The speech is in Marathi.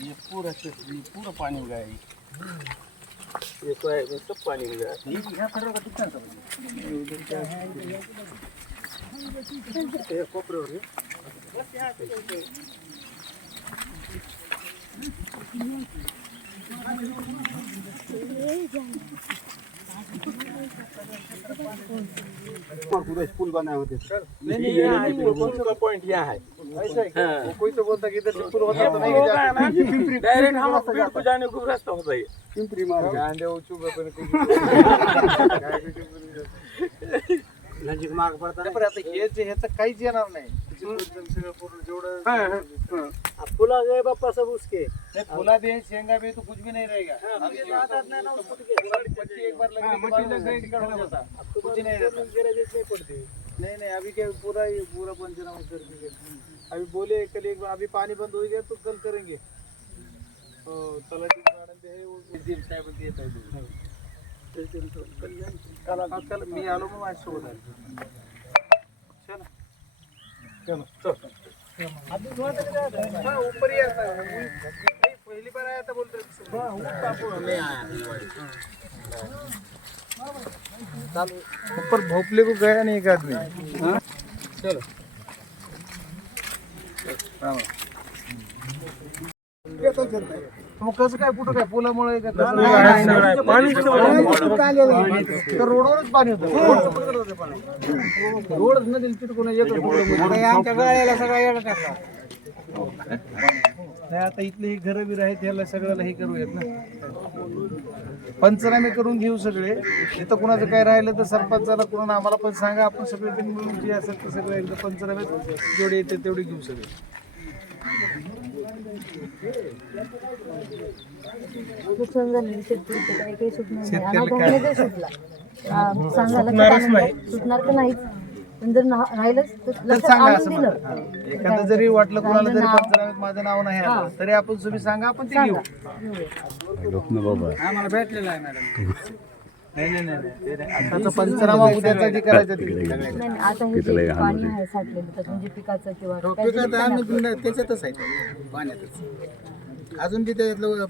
ये पूरा पूरा पाणी उगा ये तो पाणी उगा आहे. ते कोपऱ्यावर आहे. पुल बनाए होते नहीं पुल कौन सा पॉइंट यहाँ है कोई तो बोलता कि इधर से पुल होता तो नहीं पिंपरी डायरेक्ट हम फील्ड को जाने को रास्ता होता है पिंपरी मार्ग आहे. नजीक मार्ग पडतात. पण आता हे जे ह्याचं काहीच येणार नाही. सगळं पूर्ण जेवढं फुला गए बाप्पा सब उसके. नहीं, फुला भी है शेंगा भी है तो कुछ भी नहीं रहेगा. अभी जो आता है ना उसको. पत्ती एक बार हो कुछ नहीं रहता नहीं नहीं अभी क्या पूरा ये पूरा पंचनामा कर दिए अभी बोले कल एक बार अभी पानी बंद हो गया तो कल करेंगे. तो तलाठी मॅडम भी है वो जीम साहेब भी येत कल मी आलो मग माझ्यासोबत आलो चलो. चलो चलो. हाँ, ऊपर ही आता. नहीं, पहली बार आया था बोल रहे ऊपर भोपले को गया नहीं एक आदमी. चलो. मग कसं काय कुठं काय पुलामुळे का कसं? तर रोडवरच पाणी होतं. रोडचं पाणी? रोडच नदी तिकडून येतो आमच्या गाड्याला सगळा येडा टाकला. नाही आता इथले हे घरं बिर आहेत ह्याला सगळ्याला हे करूयात ना. पंचनामे करून घेऊ सगळे. इथं कुणाचं काय राहिलं तर सरपंचाला कुणा आम्हाला पण सांगा. आपण सगळे मिळून जे असेल ते सगळं एकदा पंचनामे जेवढे येते तेवढे घेऊ सगळे. नुकसान झालेलं शेतकरीचं काही काही सुटणार नाही. सुटला आ, आनंद. सुटणार तर नाहीच. पण जर ना- राहिलंच तर तर लक्षात सांगा आणून असं दिलं. म्हणा. एखादं जरी वाटलं कुणाला जरी पंचनाम्यात माझं नाव नाही आलं तरी आपण तुम्ही सांगा आपण ते घेऊ. आम्हाला भेटलेलं आहे मॅडम. नाही नाही नाही, नाही. ते नाही. आताचा पंचनामा उद्याचा जे करायचा ते नाही नाही, आता हे जे पाणी आहे साठलेलं त्यात म्हणजे पिकाचं किंवा काही त्याच्यात आम्ही त्याच्यातच आहे. पाण्यातच. अजून त्याच्यातलं